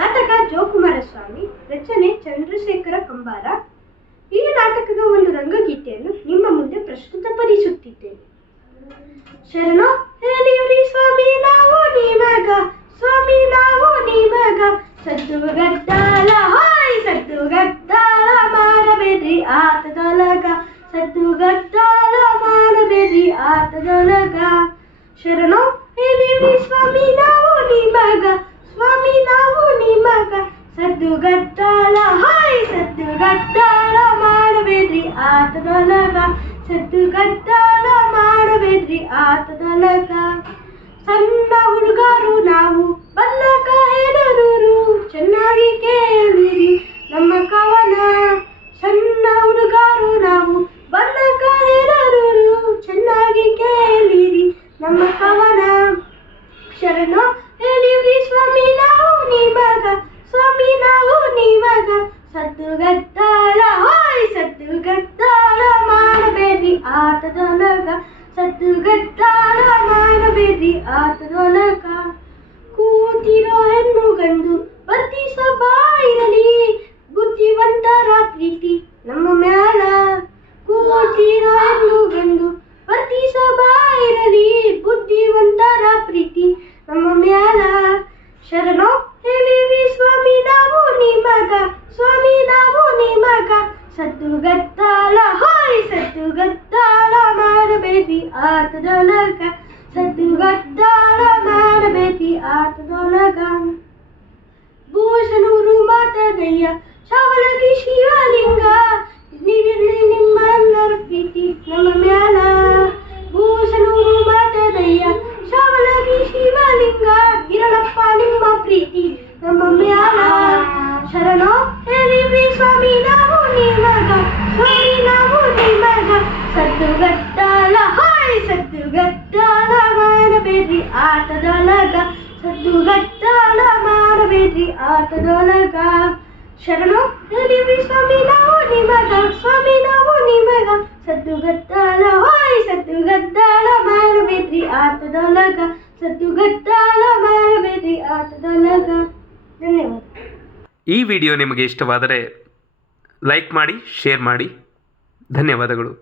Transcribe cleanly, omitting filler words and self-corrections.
ನಾಟಕ ಜೋಕುಮಾರಸ್ವಾಮಿ, ರಚನೆ ಚಂದ್ರಶೇಖರ ಕಂಬಾರ. ಈ ನಾಟಕದ ಒಂದು ರಂಗಗೀತೆಯನ್ನು ನಿಮ್ಮ ಮುಂದೆ ಪ್ರಸ್ತುತಪಡಿಸುತ್ತಿದ್ದೇನೆ. ಶರಣೋ ಹೇಳಿವ್ರಿ ಸ್ವಾಮಿ ನಾವು ನಿಮಗ, ಸ್ವಾಮಿ ನಾವು ನಿಮಗ, ಸದ್ದುಗದ್ದಾಳ ಹಾಯ್ ಸದ್ದುಗದ್ದಾಳ ಮಾಡಬೇಡ್ರಿ ಆಟದೊಳಗ, ಸದ್ದುಗದ್ದಾಳ ಮಾಡಬೇಡ್ರಿ ಆಟದೊಳಗ. ಶರಣೋ ಹೇಳಿವ್ರಿ ಸ್ವಾಮಿ ನಾವು ನಿಮಗ, ಸ್ವಾಮಿ ನಾವು ನಿಮಗ, ಸದ್ದುಗದ್ದಾಳ ಹಾಯ್ ಸದ್ದುಗದ್ದಾಳ ಮಾಡಬೇಡ್ರಿ ಆಟದೊಳಗ, ಸದ್ದುಗದ್ದಾಳ ಮಾಡಬೇಡ್ರಿ ಆಟದೊಳಗ. ಸಣ್ಣ ಹುಡುಗರು ನಾವು ಬಲ್ಲಕ ಹೆದರೂರು, ಚೆನ್ನಾಗಿ ಕೇಳಿರಿ ನಮ್ಮ ಕವನ. ಸಣ್ಣ ಹುಡುಗರು ನಾವು ಬಲ್ಲಕ ಹೆದರೂರು, ಚೆನ್ನಾಗಿ ಕೇಳಿರಿ ನಮ್ಮ ಕವನ. ಶರಣೋ ಹೇಳಿವ್ರಿ ಸ್ವಾಮಿ ನಾವು ನಿಮಗ, ಸ್ವಾಮಿ ನಾವು ನಿಮಗ, ಸದ್ದುಗದ್ದಾಳ ಹಾಯ್ ಸದ್ದುಗದ್ದಾಳ ಮಾಡಬೇಡ್ರಿ ಆಟದೊಳಗ, ಸದ್ದುಗದ್ದಾಳ ಮಾಡಬೇಡ್ರಿ ಆಟದೊಳಗ. ಕೂತಿರೋ ಹೆಣ್ಣು ಗಂಡು ವರ್ತಿಸ ಬಾಯಿರಲಿ, ಬುದ್ಧಿವಂತರ ಪ್ರೀತಿ ನಮ್ಮ ಮ್ಯಾಲ. ಕೂತಿರೋ ಹೆಣ್ಣು ಗಂಡು ವರ್ತಿಸ ಬಾಯಿರಲಿ, ಬುದ್ಧಿವಂತರ ಪ್ರೀತಿ ನಮ್ಮ ಮ್ಯಾಲ. ಶರಣೋ ಹೇಳಿವ್ರಿ ಸ್ವಾಮಿ ನಾವು ನಿಮಗ, ಸ್ವಾಮಿ ನಾವು ನಿಮಗ, ಸದ್ದುಗದ್ದಾಳ ಹಾಯ್ ಸದ್ದುಗದ್ದಾಳ ಮಾಡಬೇಡ್ರಿ ಆಟದೊಳಗ, ಸದ್ದುಗದ್ದಾಳ ಮಾಡಬೇಡ್ರಿ ಆಟದೊಳಗ. ಭೂಷಣೂರು ಮಾತದಯ್ಯ ಶಾವಲಗಿ ಶಿವಲಿಂಗ, ನೀವಿರ್ಲಿ ನಿಮ್ಮೆಲ್ಲರ ಪ್ರೀತಿ ನಮ್ಮ ಮ್ಯಾಲ. ಭೂಷಣೂರು ಮಾತದಯ್ಯ ಶಾವಲಗಿ ಶಿವಲಿಂಗ, ಇರಲಪ್ಪ ನಿಮ್ಮ ಪ್ರೀತಿ ನಮ್ಮ ಮ್ಯಾಲ. ಶರಣೋ ಹೇಳಿವ್ರಿ ಸ್ವಾಮಿ ನಾವು ನಿಮಗ, ಸ್ವಾಮಿ ನಾವು ನಿಮಗ, ಸದ್ದುಗದ್ದಾಳ ಹಾಯ್ ಸದ್ದುಗದ್ದಾಳ ಮಾಡಬೇಡ್ರಿ ಆಟದೊಳಗ, ಸದ್ದುಗದ್ದಾಳ ಮಾಡಬೇಡ್ರಿ ಆಟದೊಳಗ. ಶರಣೋ ಹೇಳಿವ್ರಿ ಸ್ವಾಮಿ ನಾವು ನಿಮಗ, ಸ್ವಾಮಿ ನಾವು ನಿಮಗ, ಸದ್ದುಗದ್ದಾಳ ಹಾಯ್ ಸದ್ದುಗದ್ದಾಳ ಮಾಡಬೇಡ್ರಿ ಆಟದೊಳಗ, ಸದ್ದುಗದ್ದಾಳ ಮಾಡಬೇಡ್ರಿ ಆಟದೊಳಗ. ಧನ್ಯವಾದ. ಈ ವಿಡಿಯೋ ನಿಮಗೆ ಇಷ್ಟವಾದರೆ ಲೈಕ್ ಮಾಡಿ, ಶೇರ್ ಮಾಡಿ. ಧನ್ಯವಾದಗಳು.